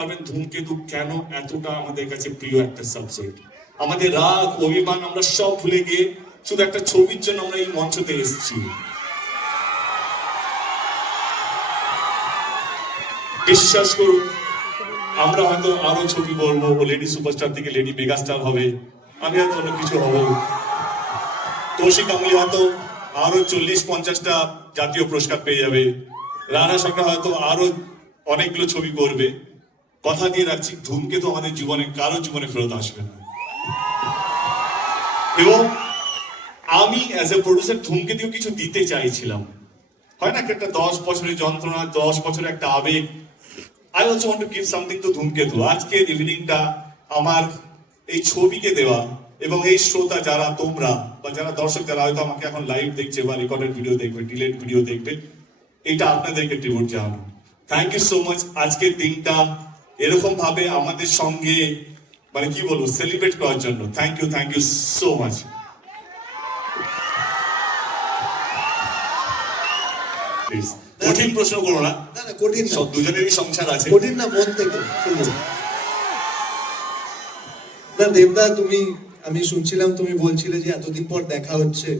ধূমকেতু কেন এতটা আমাদের কাছে প্রিয় একটা সাবজেক্ট। আমাদের রাগ অভিমান আমরা সব ভুলে গিয়ে শুধু একটা ছবির জন্য আমরা এই মঞ্চতে এসেছি। বিশ্বাস করুন, আমরা হয়তো আরো ছবি বলবো, ও লেডি সুপারস্টার থেকে লেডি মেগাস্টার হবে, আমি হয়তো অন্য কিছু হব, কৌশিক গাঙ্গুলি হয়তো আরো 40-50টা জাতীয় পুরস্কার পেয়ে যাবে, রানা সরকার হয়তো আরো অনেকগুলো ছবি করবে। কথা দিয়ে রাখছি, ধূমকেতু আমাদের জীবনে কারো জীবনে ফেরত আসবে না। এবং আমি অ্যাজ এ প্রডিউসার ধূমকেতু কিছু দিতে চাইছিলাম। হয় না একটা 10 বছরের যন্ত্রণা, 10 বছরের একটা আবেগ। I also want to give something to ধূমকেতু। আজকের ইভিনিংটা আমার এই ছবিকে দেওয়া, এবং এই শ্রোতা যারা তোমরা বা যারা দর্শক যারা হয়তো আমাকে এখন লাইভ দেখছে বা রেকর্ডেড ভিডিও দেখবে, ডিলেট ভিডিও দেখবে, এটা আপনাদেরকে ট্রিবিউট জানানো। Thank you so much. আজকের দিনটা এরকম ভাবে আমাদের সঙ্গে মানে কি বলবো সেলিব্রেট করার জন্য থ্যাংক ইউ সো মাচ। কঠিন প্রশ্ন করো না, কঠিন সব দুজনেরই সংসার আছে। কঠিন না, মন থেকে না। দেবদা, আমি শুনছিলাম তুমি বলছিলে যে এতদিন পর দেখা হচ্ছে,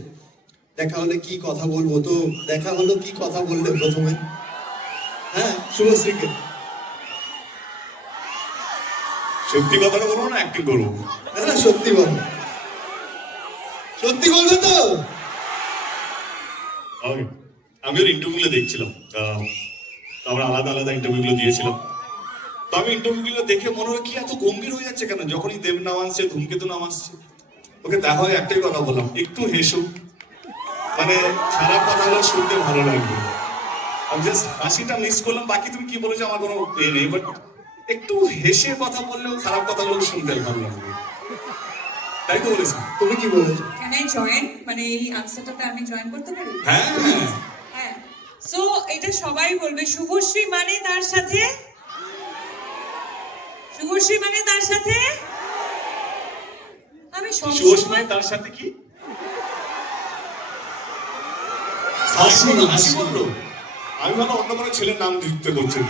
দেখা হলে কি কথা বলবো, তো দেখা হলো, কি কথা বললে প্রথমে? হ্যাঁ, শুভশ্রীকে সত্যি কথাটা বলবো না অ্যাক্টিং করবো? না, সত্যি বল, সত্যি বলবে তো? আমি ওর ইন্টারভিউগুলো দেখছিলাম, আমরা আলাদা আলাদা ইন্টারভিউগুলো দিয়েছিলাম। তো আমি ইন্টারভিউগুলো দেখে মনে হয় কি এত গম্ভীর হয়ে যাচ্ছে কেন যখনই দেব নাম আসছে, ধূমকেতু নাম আসছে। ওকে দেখা হয় একটাই কথা বললাম, একটু হেসো, মানে খারাপ কথাগুলো শুনতে ভালো লাগবে। আমি জাস্ট হাসিটা মিস করলাম, বাকি তুমি কি বলেছো আমার কোনো এ নেই, বাট একটু হেসে কথা বললেও খারাপ কথাগুলো শুনতে ভালো লাগবে। তাই তো বলেছি। তুমি কি বলেছো? ক্যান আই জয়েন, মানে এই আনসারটাতে আমি জয়েন করতে পারি? হ্যাঁ হ্যাঁ। সো এটা সবাই বলবে শুভশ্রী মানে তার সাথে, শুভশ্রী মানে তার সাথে আমি শুভশ্রী তার সাথে কি হাসি বললো? আমি ভালো অন্য কোনো ছেলের নাম যুক্ত করছেন।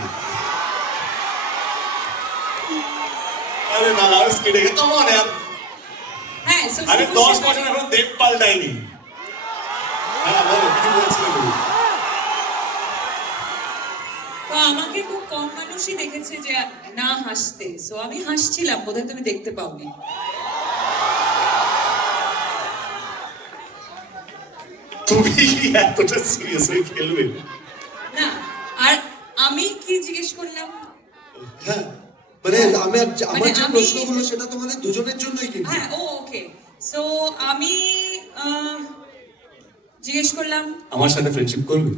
আরে না, কেটে গেছে তোমার। হ্যাঁ, আরে 10 বছর এখন দেব পাল্টায়নি। হ্যাঁ বলো, কিছু বলছিলে তুমি? তো আমাকে খুব কম মানুষই দেখেছে যে না হাসতে, সো আমি হাসছিলাম, বোধহয় তুমি দেখতে পাওনি। তুমি এতটা সিরিয়াস হয়ে খেলবে না, আর আমি কি জিজ্ঞেস করলাম? হ্যাঁ, মানে আমার যে প্রশ্নগুলো সেটা তোমাদের দুজনের জন্যই কিন্তু। হ্যাঁ, ওকে। সো আমি জিজ্ঞেস করলাম আমার সাথে ফ্রেন্ডশিপ করবে?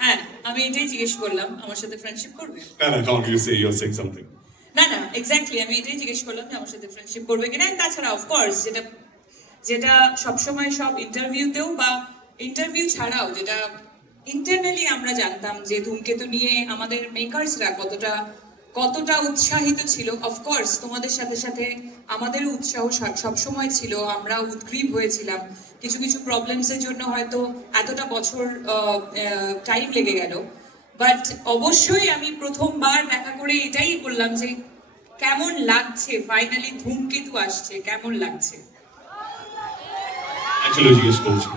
হ্যাঁ, আমি এটাই জিজ্ঞেস করলাম, আমার সাথে ফ্রেন্ডশিপ করবে? না না, count you say you are saying something. না না, এক্স্যাক্টলি আমি এটাই জিজ্ঞেস করলাম যে আমার সাথে ফ্রেন্ডশিপ করবে কিনা। তাছাড়া অফকোর্স যেটা সবসময় সব ইন্টারভিউতেও বা ইন্টারভিউ ছাড়াও যেটা ইন্টারনালি আমরা জানতাম যে ধূমকেতু নিয়ে আমাদের মেকার্সরা কতটা উৎসাহিত ছিল। অফকোর্স তোমাদের সাথে সাথে আমাদের উৎসাহ সবসময় ছিল, আমরা উদ্গ্রীব হয়েছিলাম। কিছু কিছু প্রবলেমসের জন্য হয়তো এতটা বছর টাইম লেগে গেল, বাট অবশ্যই আমি প্রথমবার দেখা করে এটাই বললাম যে কেমন লাগছে, ফাইনালি ধূমকেতু আসছে, কেমন লাগছে? অ্যাকচুয়ালি জিজ্ঞেস করছি